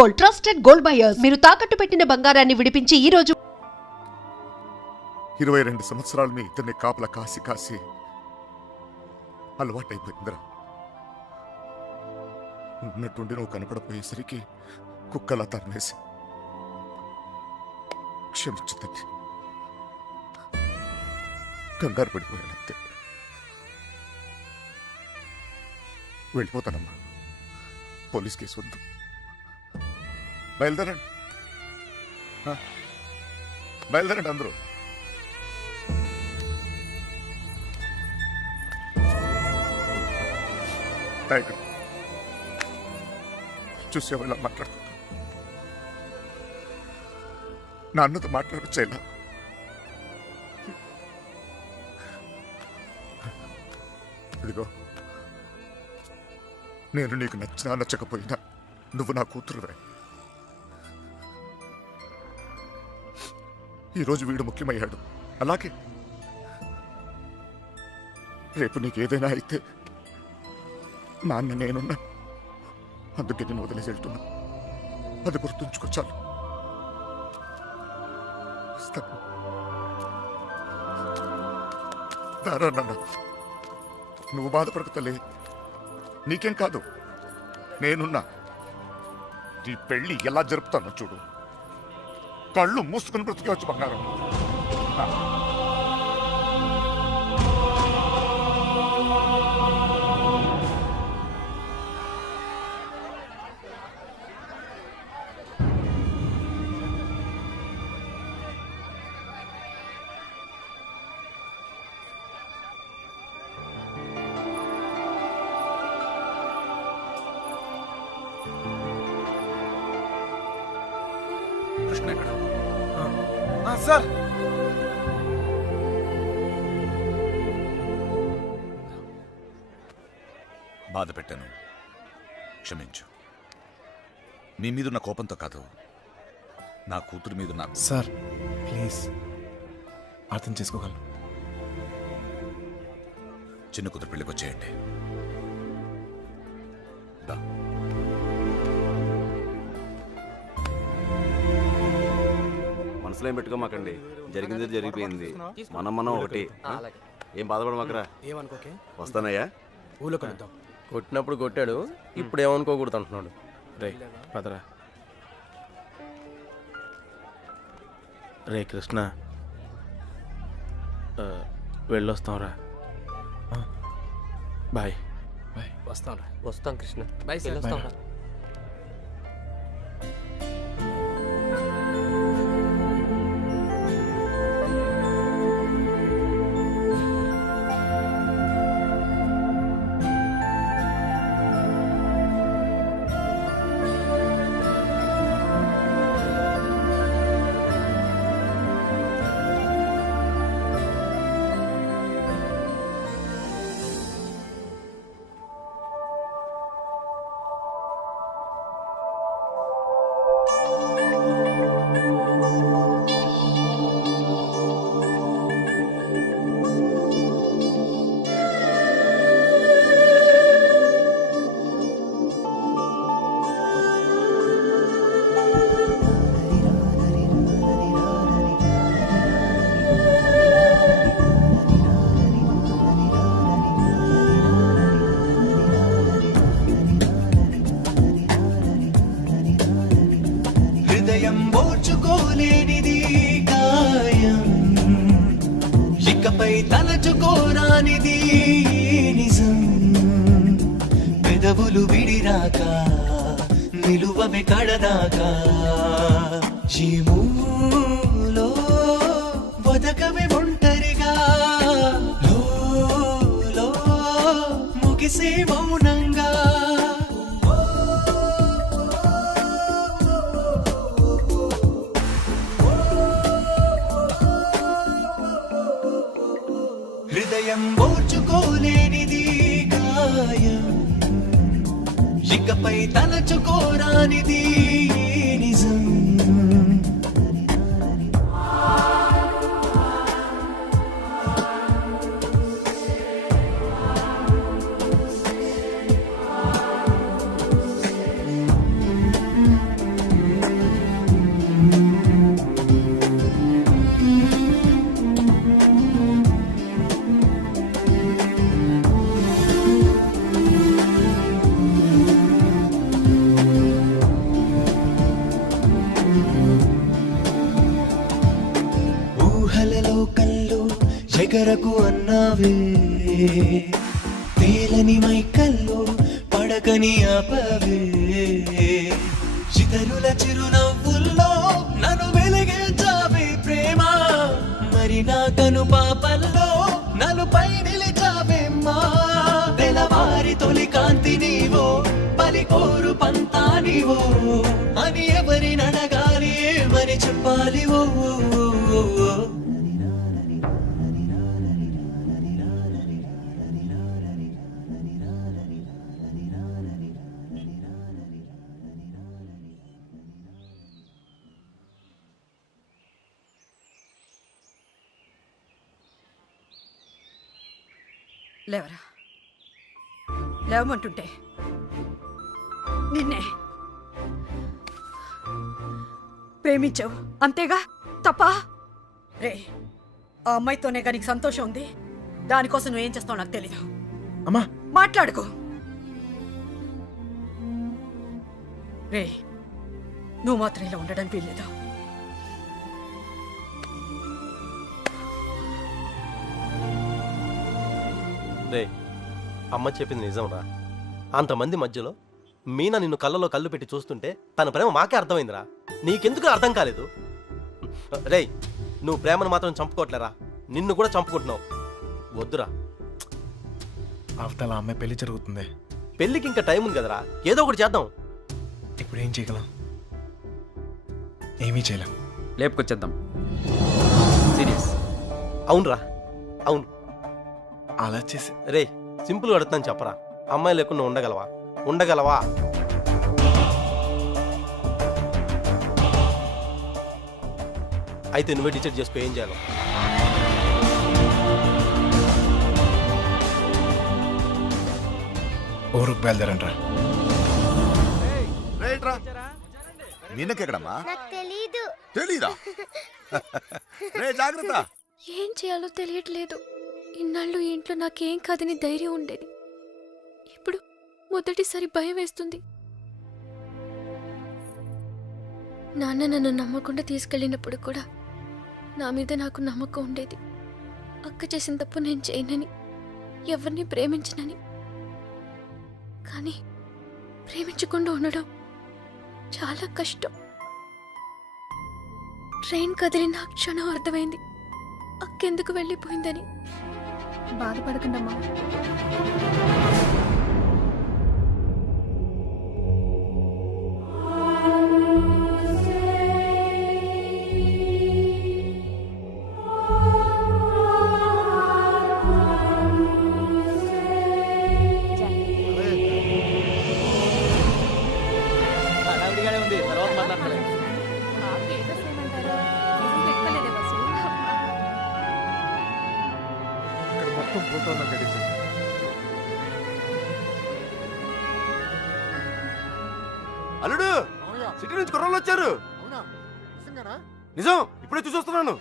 Gold, trusted gold buyers. మీరు తాకట్టు పెట్టిన బంగారాన్ని విడిపించి ఈ రోజు 22 సంవత్సరాలు మీ ఇద్దరిని కాపలా కాసి కాసి అలవాటైపోయిందిరా. ఉన్నట్టుండి నువ్వు కనపడపోయేసరికి కుక్కలా తరిమేసి క్షమించు తల్లి. కంగారు పడిపోయానంతే. వెళ్ళిపోతానమ్మా. పోలీస్ కేసు వద్దు. బయలుదేరండి, బయలుదేరండి అందరూ. చూసేవా ఇలా మాట్లాడుతున్నా? నాన్నతో మాట్లాడొచ్చేలా. ఇదిగో, నేను నీకు నచ్చినా నచ్చకపోయినా నువ్వు నా కూతురువే. ఈరోజు వీడు ముఖ్యమయ్యాడు, అలాగే రేపు నీకేదైనా అయితే నాన్న నేనున్నా. అందుకే నేను వదిలేసి వెళ్తున్నా. అది గుర్తుంచుకో చాలు. నాన్న, నువ్వు బాధపడకు తల్లి. నీకేం కాదు, నేనున్నా. నీ పెళ్లి ఎలా జరుపుతానో చూడు. కళ్ళు మూసుకుని బ్రతికేవచ్చు బంగారం. కృష్ణ ఎక్కడ? సార్, బాధ పెట్టాను, క్షమించు. నీ మీదున్న కోపంతో కాదు, నా కూతురు మీద నాకు. సార్ ప్లీజ్ అర్థం చేసుకోగలను. చిన్న కూతురు పెళ్ళికి వచ్చేయండి. దా. మనసులో ఏం పెట్టుకోమాకండి, జరిగింది జరిగిపోయింది. మనం ఒకటి. ఏం బాధపడమాకరా. ఏమనుకోకే, వస్తానయ్యా. ఊళ్ళో కలుద్దాం. కొట్టినప్పుడు కొట్టాడు, ఇప్పుడు ఏమనుకోకూడదు అంటున్నాడు. రే పదరా. రే కృష్ణ, వెళ్ళొస్తాంరా. బాయ్. బాయ్. వస్తాంరా. వస్తాం కృష్ణ. Bye sir. వెళ్ళొస్తాంరా. ఓర్చుకోలేనిది గాయం, ఇకపై తలచుకోరానిది నిజం. పెదవులు విడిరాక నిలువవే కడదాకా, జీవులో బతకవే ఒంటరిగా, లో ముగిసే మౌనంగా. హృదయం ఓర్చుకోలేనిది గాయం, ఇకపై తలచుకోరానిది నిజం. దగ్గరకు అన్నావే తేలని మైకల్లో పడకని ఆపవే చితరుల చిరునవ్వుల్లో నన్ను వెలిగించావే ప్రేమ మరి నా కను పాపల్లో నలుపై నిలిచావే మా తెలవారి తొలి కాంతి నీవో పలికోరు పంతా నీవో అని ఎవరి నడగాలి ఏమని చెప్పాలి ఓ లేవరా లేవమంటుంటే నిన్నే ప్రేమించావు అంతేగా తప్ప రే ఆ అమ్మాయితోనే కానీ నీకు సంతోషం ఉంది దానికోసం నువ్వేం చేస్తావు నాకు తెలీదు అమ్మా మాట్లాడుకో రే నువ్వు మాత్రం ఇలా ఉండడానికి వీల్లేదు రే అమ్మ చెప్పింది నిజంరా. అంతమంది మధ్యలో మీనా నిన్ను కళ్ళలో కళ్ళు పెట్టి చూస్తుంటే తన ప్రేమ మాకే అర్థమైందిరా. నీకెందుకు అర్థం కాలేదు? రేయ్ నువ్వు ప్రేమను మాత్రం చంపుకోవట్లేరా, నిన్ను కూడా చంపుకుంటున్నావు. వద్దురా. అవతల అమ్మాయి పెళ్లి జరుగుతుంది. పెళ్ళికి ఇంకా టైం ఉంది కదరా, ఏదో ఒకటి చేద్దాం. ఇప్పుడు ఏం చేయగలం? ఏమీ చేయలేం. లేపుకొచ్చేద్దాం. సీరియస్. అవునరా అవును. అలా చేసి రే సింపుల్గా అడుగుతాను చెప్పరా, అమ్మాయి లేకుండా ఉండగలవా? ఉండగలవా? అయితే నువ్వే డిసైడ్ చేసుకో ఏం చేయాలో. ఊరుకు బయలుదేరంట్రా. మీనకెక్కడమ్మా? తెలీదు. తెలీదా? రే జాగ్రత్త. ఏం చేయాలో తెలియట్లేదు. ఇన్నాళ్ళు ఈ ఇంట్లో నాకేం కాదని ధైర్యం ఉండేది. ఇప్పుడు మొదటిసారి భయం వేస్తుంది. నాన్న నన్ను నమ్మకుండా తీసుకెళ్ళినప్పుడు కూడా నా మీద నాకు నమ్మకం ఉండేది. అక్క చేసిన తప్పు నేను చేయనని, ఎవరిని ప్రేమించనని. కానీ ప్రేమించకుండా ఉండడం చాలా కష్టం. ట్రైన్ కదిలిన క్షణం అర్థమైంది అక్కెందుకు వెళ్ళిపోయిందని. బాధపడకండమ్మా. ఇక్కడ మొత్తం ఫోటోలో గడిచింది. అల్లుడు సిటీ నుంచి కుర్రోళ్ళు వచ్చారు. నిజం, ఇప్పుడే చూసొస్తున్నాను.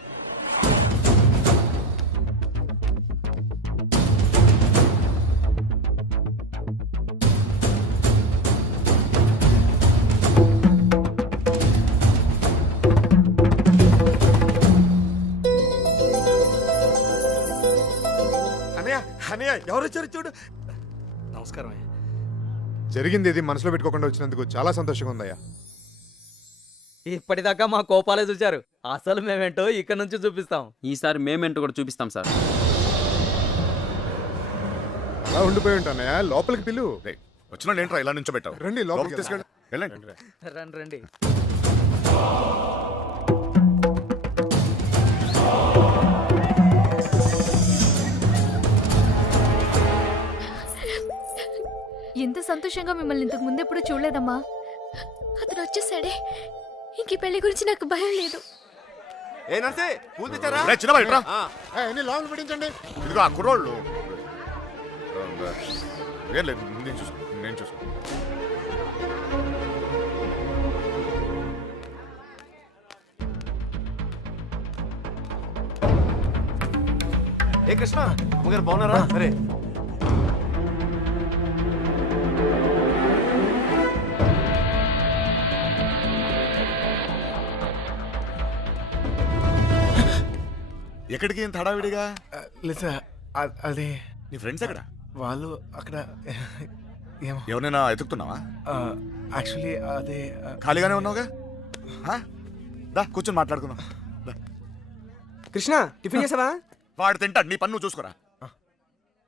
అనయ్య ఎవరు వచ్చారు చూడు. నమస్కారం. జరిగింది ఇది మనసులో పెట్టుకోకుండా వచ్చినందుకు చాలా సంతోషంగా ఉందయ్యా. ఇప్పటిదాకా మా కోపాలే చూశారు, అసలు మేమేంటో ఇక్కడ నుంచి చూపిస్తాం. ఈసారి మేమేంటో కూడా చూపిస్తాం సార్. అలా ఉండిపోయి ఉంటానయ్యా, లోపలికి పిలు. వచ్చిన ఏంట్రా ఇలా నుంచోబెట్టావు? రండి లోపలికి తీసుకెళ్ళి వెళ్ళండి. రండి రండి. ఎంత సంతోషంగా మిమ్మల్ని ఇంతకు ముందు ఎప్పుడు చూడలేదమ్మా. అతను వచ్చేసాడే, ఇంక ఈ పెళ్లి గురించి నాకు భయం లేదు. ఏ నర్సే పూలు తెచ్చారా? రే, చిన్న బయట రా. అన్ని లోపల పెట్టించండి. ఇదిగో ఆ కుర్రోళ్ళు. ఏం లేదు, నేను చూసుకో. ఏ కృష్ణ అమ్మగారు బాగున్నారా? సరే ఎక్కడికి ఇంత హడావిడిగా? లేదు సార్ అది నీ ఫ్రెండ్స్ ఎక్కడ వాళ్ళు అక్కడ ఏమో ఎవరైనా ఎతుకుతున్నావా యాక్చువల్లీ అదే ఖాళీగానే ఉన్నావుగా ఆ? దా కూర్చొని మాట్లాడుకుందాం దా. కృష్ణ టిఫిన్ చేసావా? వాడు తింటాడు, నీ పన్ను చూసుకోరా.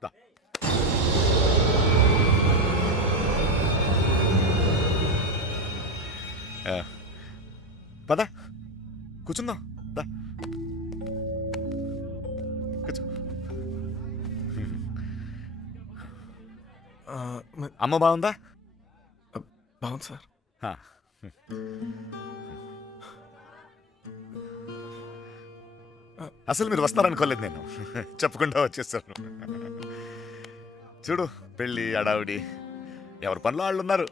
దా. పద కూర్చుందాం. దా కూర్చో. అమ్మ బాగుందా? బాగుంది సార్. ఆ. అసలు మీరు వస్తారనుకోలేదు నేను, చెప్పకుండా వచ్చేసాను. చూడు పెళ్ళి అడావిడి, ఎవరి పనిలో వాళ్ళు ఉన్నారు.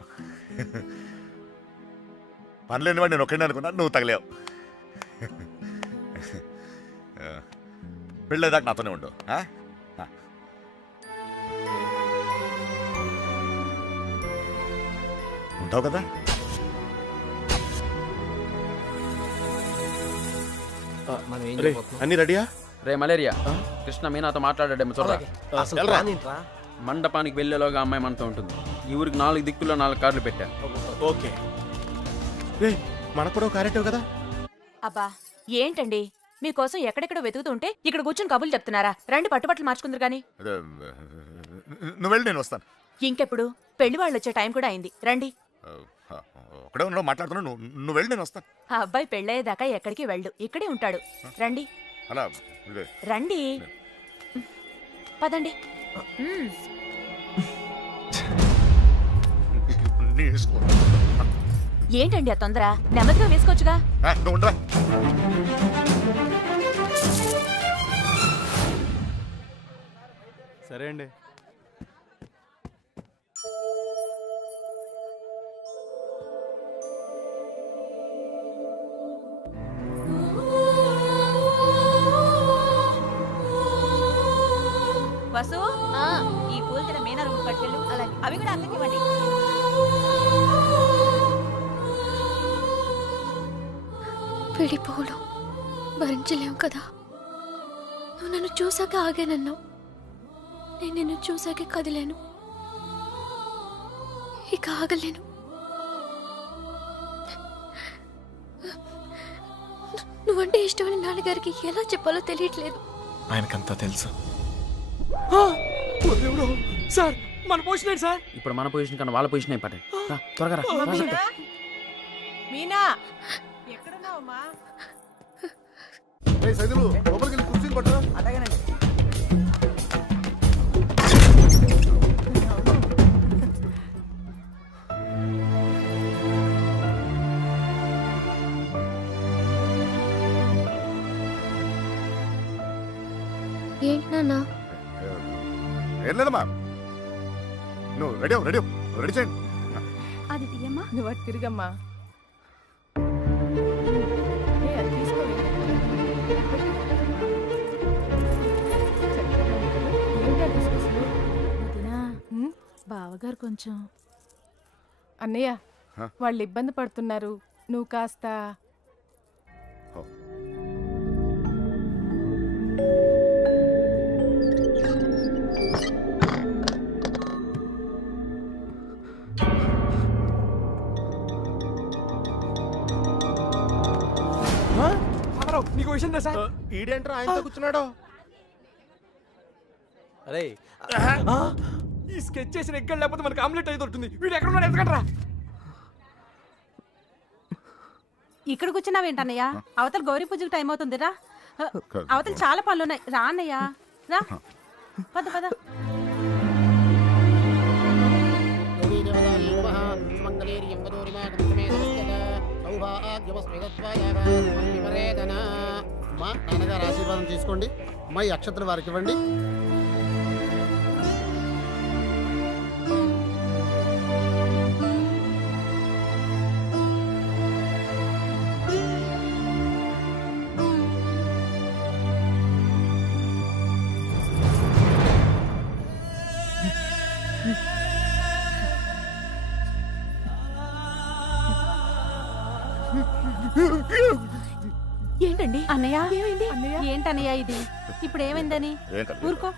పని లేనివాడు నేను ఒక్కడే అనుకున్నా, నువ్వు తగలేవు. పెళ్ళేదాకా నాతోనే ఉండు. ఉంటావు కదా? అన్ని రెడీయా? రే మలేరియా, కృష్ణ మీనాతో మాట్లాడాడేమో చూడరా. అసలు ప్లాన్ ఏంట్రా? మండపానికి వెళ్ళేలోగా అమ్మాయి మనతో ఉంటుంది. ఈ ఊరికి 4 దిక్కుల్లో 4 కార్లు పెట్టా. ఓకే రే, మనకు కూడా క్యారెక్టర్ కదా. అబ్బా ఏంటండి మీకోసం ఎక్కడెక్కడ వెతుకుతుంటే ఇక్కడ కూర్చొని కబుర్లు చెప్తున్నారా? రండి పట్టుబట్టలు మార్చుకుందరు గాని. అదే, నువ్వు వెళ్ళి నేను వస్తాను. ఇంకెప్పుడు పెళ్లి వాళ్ళు వచ్చే టైం కూడా అయింది. రండి. ఒకడే ఉన్నావు మాట్లాడుతున్నావు, నువ్వు వెళ్ళి నేను వస్తాను. ఆ అబ్బాయి పెళ్ళయ్యేదాకా ఎక్కడికి వెళ్ళు, ఇక్కడే ఉంటాడు. రండి అలా ఇదే. రండి పదండి. నీ ఇష్టం. ఏంటండి ఆ తొందర? నెమ్మదిగా వేసుకోవచ్చుగా. నువ్వు ఉండరా. సరే అండి. వసు ఈ పూలు తిన మీనా రూమ్ పట్టుకెళ్ళు. అలాగే అవి కూడా అక్కకి ఇవ్వండి. విడిపోవడం భరించలేవు కదా. నువ్వు నన్ను చూసాక ఆగానన్నావు, నేను నిన్ను చూసాకే కదిలేను. ఇక ఆగలేను. నువ్వంటే ఇష్టమని నాన్నగారికి ఎలా చెప్పాలో తెలియట్లేదు. ఆయనకంతా తెలుసు. సార్ మన పొజిషన్ సార్. ఇప్పుడు మన పొజిషన్ కన్నా వాళ్ళ పొజిషన్ అయిపోతాయి. త్వరగా రా. మీనా ఎక్కడున్నావమ్మా? సైదులు లోపలికి వెళ్ళి కుర్చీలు పట్టరా. ఏంటి నాన్న? ఏం లేదమ్మా, నువ్వు రెడీ రెడీ చేయండి. అది తీయమ్మా. నువ్వు అటు తిరిగమ్మా. బావగారు కొంచెం అన్నయ్య వాళ్ళు ఇబ్బంది పడుతున్నారు, నువ్వు కాస్త. నీకు విషయం తెలుసా? ఈడేంట్రా ఆయనతో కూర్చున్నాడు? అరే ఈ స్కెచ్ చేసిన ఎక్కడ లేకపోతే మనకి ఆమ్లెట్ అయి దొరుకుతుంది. వీడు ఎక్కడ ఉన్నాడు? ఎత్తకండ్రా. ఇక్కడ కూర్చున్నావేంటన్నయ్య? అవతల గౌరీ పూజకి టైం అవుతుందిరా. అవతల చాలా పనులు ఉన్నాయి. రా అన్నయ్య రా. పద పద. నాన్నగారు ఆశీర్వాదం తీసుకోండి. అమ్మాయి అక్షతలు వారికి ఇవ్వండి. ఏంటండి అన్నయ్య ఏమైంది అన్నయ్య ఏంటన్నయ్య ఇది ఇప్పుడు ఏమైందని ఏం కాదు ఊరుకో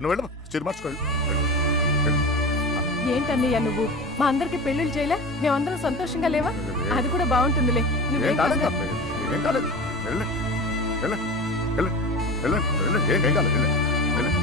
నువ్వు వెళ్ళమ్మా చీర మార్చుకో ఏంటన్నయ్య నువ్వు మా అందరికి పెళ్లిళ్ళు చేయలే మేమందరం సంతోషంగా లేవా అది కూడా బాగుంటుందిలే నువ్వేం ఏం కాలేదు కంగారు- అత్తయ్య, ఏం కాలేదు వెళ్ళండి వెళ్ళండి వెళ్ళండి వెళ్ళండి వెళ్ళండి ఏం కాలేదు వెళ్ళండి వెళ్ళండి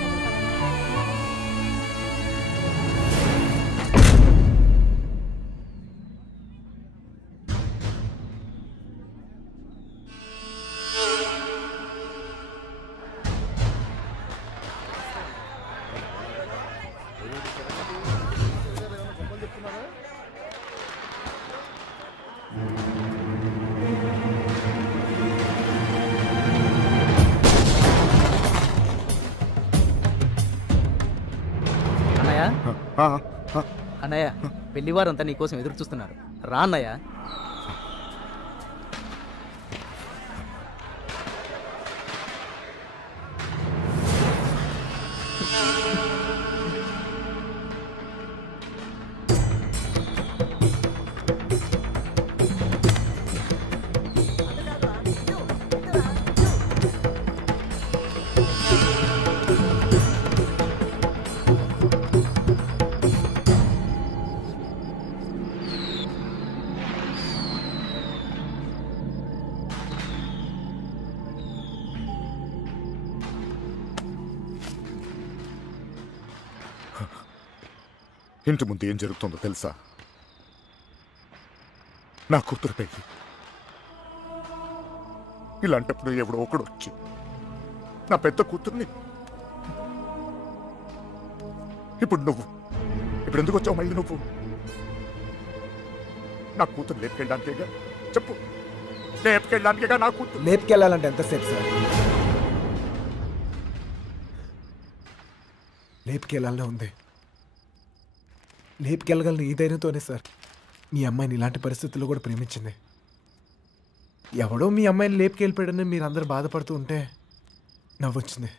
అన్నయ్య ఆ, ఆ. అన్నయ్య పెళ్లివారంతా నీకోసం ఎదురు చూస్తున్నారు రా అన్నయ్య. ఇంటి ముందు ఏం జరుగుతుందో తెలుసా? నా కూతురు పెళ్ళి. ఇలాంటప్పుడు ఎవడో ఒకడు వచ్చి నా పెద్ద కూతుర్ని ఇప్పుడు ఎందుకు వచ్చావు మళ్ళీ నువ్వు? నా కూతురు లేపుకెళ్ళడానికేగా? చెప్పు, లేపుకెళ్ళడానికేగా నా కూతురు? లేపుకెళ్ళాలంటే ఎంతసేపు సార్? లేపుకెళ్ళాలనే ఉంది. లేపుకెళ్ళగలను ఈ ధైర్యంతోనే సార్ మీ అమ్మాయిని ఇలాంటి పరిస్థితుల్లో కూడా ప్రేమించింది. ఎవడో మీ అమ్మాయిని లేపుకెళ్ళిపోయాడని మీరు అందరూ బాధపడుతూ ఉంటే నవ్వొచ్చింది.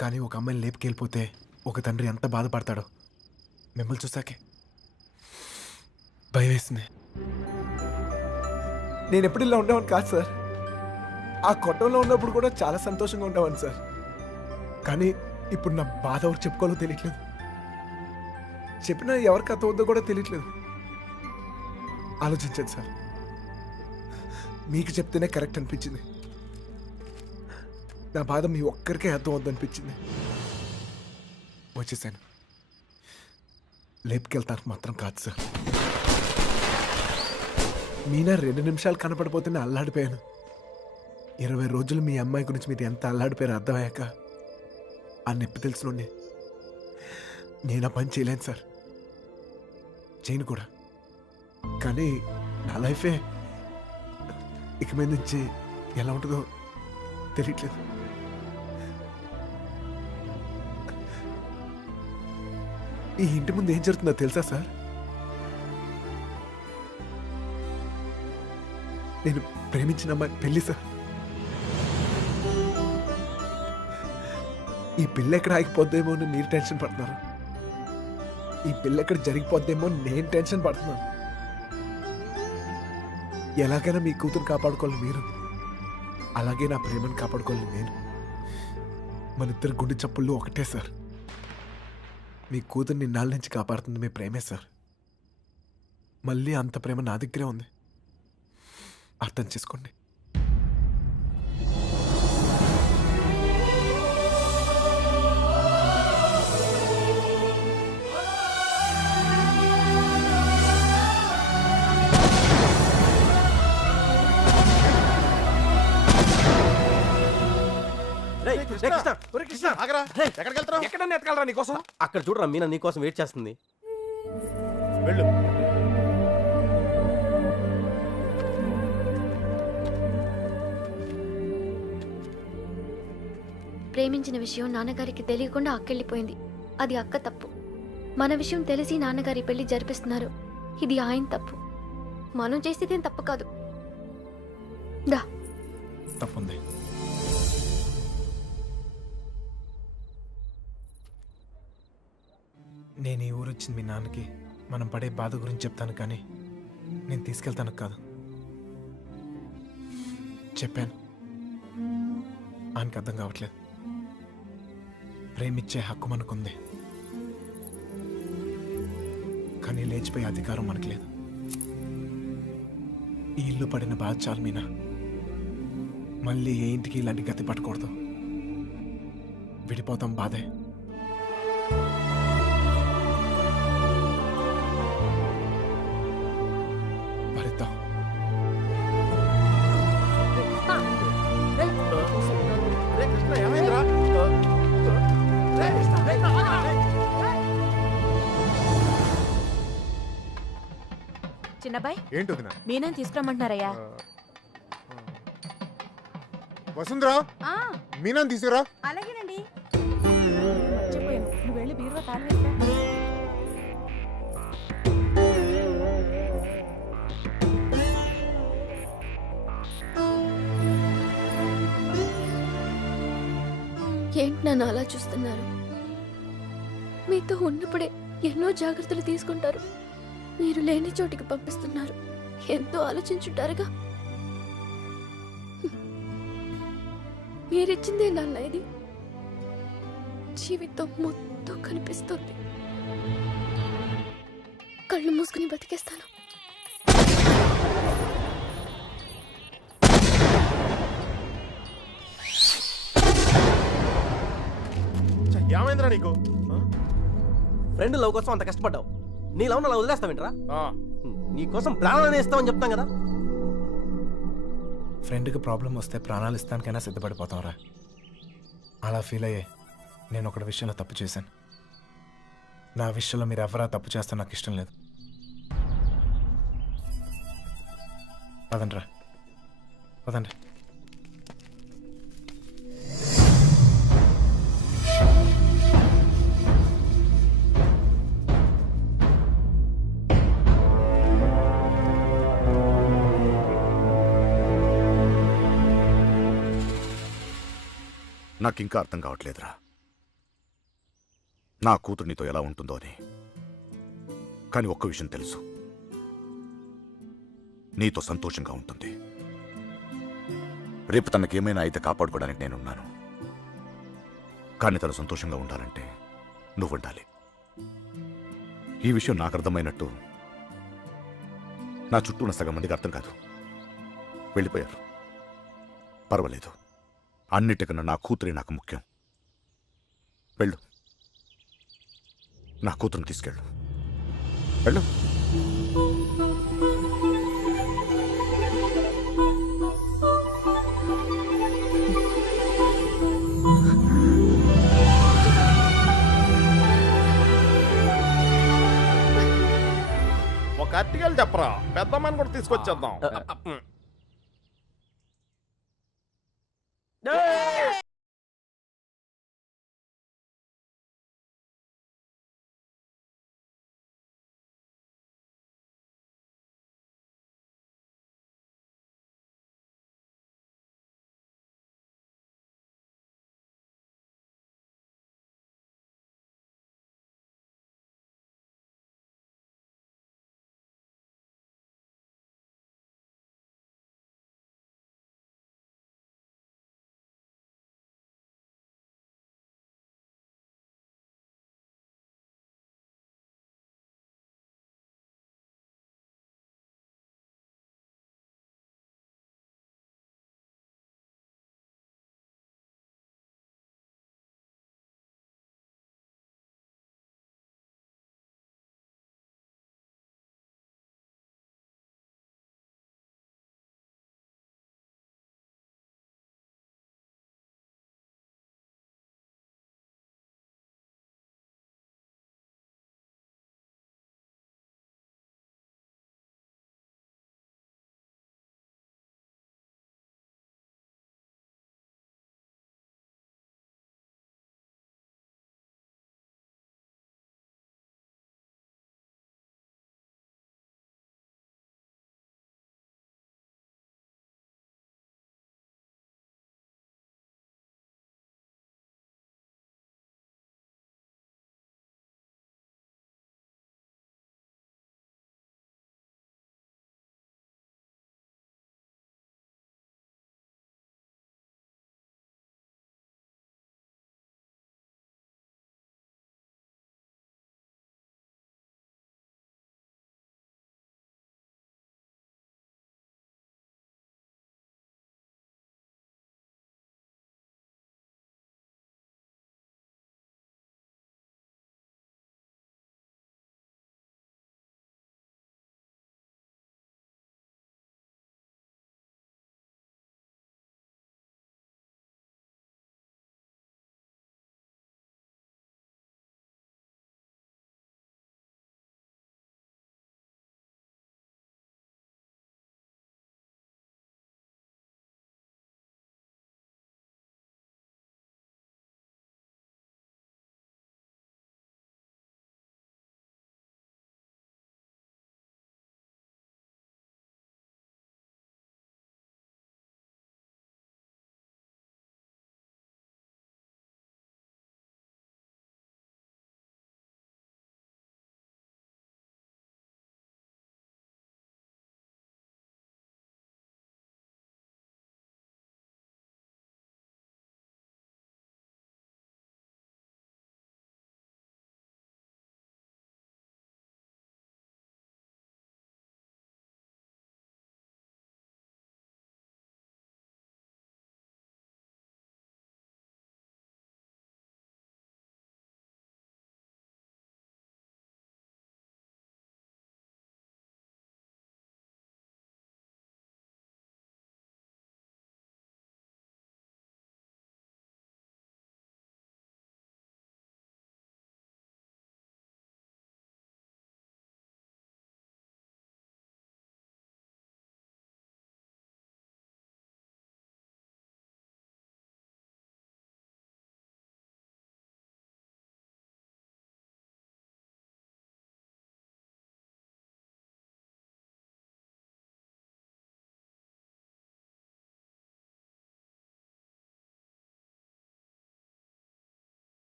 కానీ ఒక అమ్మాయిని లేపుకెళ్ళిపోతే ఒక తండ్రి ఎంత బాధపడతాడో మిమ్మల్ని చూసాకే భయం వేసింది. నేను ఎప్పుడు ఇలా ఉండేవాడిని కాదు సార్. ఆ కొట్టంలో ఉన్నప్పుడు కూడా చాలా సంతోషంగా ఉండేవాడిని సార్. కానీ ఇప్పుడు నా బాధ ఎవరు చెప్పుకోవాలో తెలియట్లేదు. చెప్పినా ఎవరికి అర్థమవుతుందో కూడా తెలియట్లేదు. ఆలోచించండి సార్. మీకు చెప్తేనే కరెక్ట్ అనిపించింది. నా బాధ మీ ఒక్కరికే అర్థం అవుద్దనిపించింది. వచ్చేసాను. లేపుకెళ్తానికి మాత్రం కాదు సార్. మీనా 2 నిమిషాలు కనపడిపోతేనే అల్లాడిపోయాను. 20 రోజులు మీ అమ్మాయి గురించి మీరు ఎంత అల్లాడిపోయారో అర్థమయ్యాక ఆ నొప్పి తెలిసినోడిని నేను ఆ పని చేయలేను సార్. చేయను కూడా. కానీ నా లైఫే ఇక మీద నుంచి ఎలా ఉంటుందో తెలియట్లేదు. ఈ ఇంటి ముందు ఏం జరుగుతుందో తెలుసా సార్? నేను ప్రేమించిన అమ్మాయి పెళ్లి సార్. ఈ పిల్ల ఎక్కడ ఆగిపోద్దేమో అని మీరు టెన్షన్ పడుతున్నారు. ఈ పిల్ల ఎక్కడ జరిగిపోద్దేమో నేను టెన్షన్ పడుతున్నాను. ఎలాగైనా మీ కూతురు కాపాడుకోవాలి మీరు, అలాగే నా ప్రేమను కాపాడుకోవాలి నేను. మన ఇద్దరు గుండె చప్పుళ్ళు ఒకటే సార్. మీ కూతుర్ని ఇన్నాళ్ళ నుంచి కాపాడుతుంది మీ ప్రేమే సార్. మళ్ళీ అంత ప్రేమ నా దగ్గరే ఉంది. అర్థం చేసుకోండి. ఎక్కడన్నా ఎతకాలరా నీకోసం? అక్కడ చూడరా మీనా నీకోసం వెయిట్ చేస్తుంది. వెళ్ళు. ప్రేమించిన విషయం నాన్నగారికి తెలియకుండా అక్కెళ్ళిపోయింది. అది అక్క తప్పు. మన విషయం తెలిసి నాన్నగారి పెళ్లి జరిపిస్తున్నారు. ఇది ఆయన తప్పు. మనం చేసేదేం తప్పు కాదు. దా. తప్పుంది. నేను ఈ ఊరు వచ్చింది మీ నాన్నకి మనం పడే బాధ గురించి చెప్తాను, కానీ నేను తీసుకెళ్తాను కాదు. చెప్పాను, ఆయనకి అర్థం కావట్లేదు. ప్రేమిచ్చే హక్కు మనకుంది, కానీ లేచిపోయే అధికారం మనకు లేదు. ఈ ఇల్లు పడిన బాధ చాలు మీనా. మళ్ళీ ఏ ఇంటికి ఇలాంటి గతి పట్టకూడదు. విడిపోతాం, బాధే. భరిద్దాం. చిన్నబాయ్ ఏంటి వదినా? మీనని తీసుకురమ్మంటున్నారయ్యా. వసుంధరా మీనాన్ని తీసుకురా. అలాగేనండి. మర్చిపోయాను, నువ్వు వెళ్ళి బీరువా తాళం వేస్తా. ఏంటి నన్ను అలా చూస్తున్నారు? మీతో ఉన్నప్పుడే ఎన్నో జాగ్రత్తలు తీసుకుంటారు. మీరు లేని చోటికి పంపిస్తున్నారు. ఎంతో ఆలోచించుంటారుగా. మీరిచ్చిందే నాన్న ఇది. జీవితం మొత్తం కనిపిస్తుంది. కళ్ళు మూసుకుని బతికేస్తాను. ఏమైందిరా నీకు? ఫ్రెండ్ లవ్ కోసం అంత కష్టపడ్డావు, నీ లవ్ అలా వదిలేస్తావేంట్రా? నీ కోసం ప్రాణాలని ఇస్తామని చెప్తాం కదా. ఫ్రెండ్కి ప్రాబ్లం వస్తే ప్రాణాలు ఇస్తానికైనా సిద్ధపడిపోతాంరా. అలా ఫీల్ అయ్యే నేను ఒకటి విషయంలో తప్పు చేశాను. నా విషయంలో మీరు ఎవరా తప్పు చేస్తే నాకు ఇష్టం లేదు. పదండ్రా, పదండి. నాకింకా అర్థం కావట్లేదురా, నా కూతురు నీతో ఎలా ఉంటుందో అని. కానీ ఒక్క విషయం తెలుసు, నీతో సంతోషంగా ఉంటుంది. రేపు తనకేమైనా అయితే కాపాడుకోవడానికి నేనున్నాను. కానీ తను సంతోషంగా ఉండాలంటే నువ్వు ఉండాలి. ఈ విషయం నాకు అర్థమైనట్టు నా చుట్టూ ఉన్న సగం మందికి అర్థం కాదు. వెళ్ళిపోయారు. పర్వాలేదు, అన్నిటికన్నా నా కూతురే నాకు ముఖ్యం. వెళ్ళు, నా కూతురుని తీసుకెళ్ళు. వెళ్ళు. ఒక అట్టికలు చెప్పరా, పెద్దమ్మని కూడా తీసుకొచ్చేద్దాం.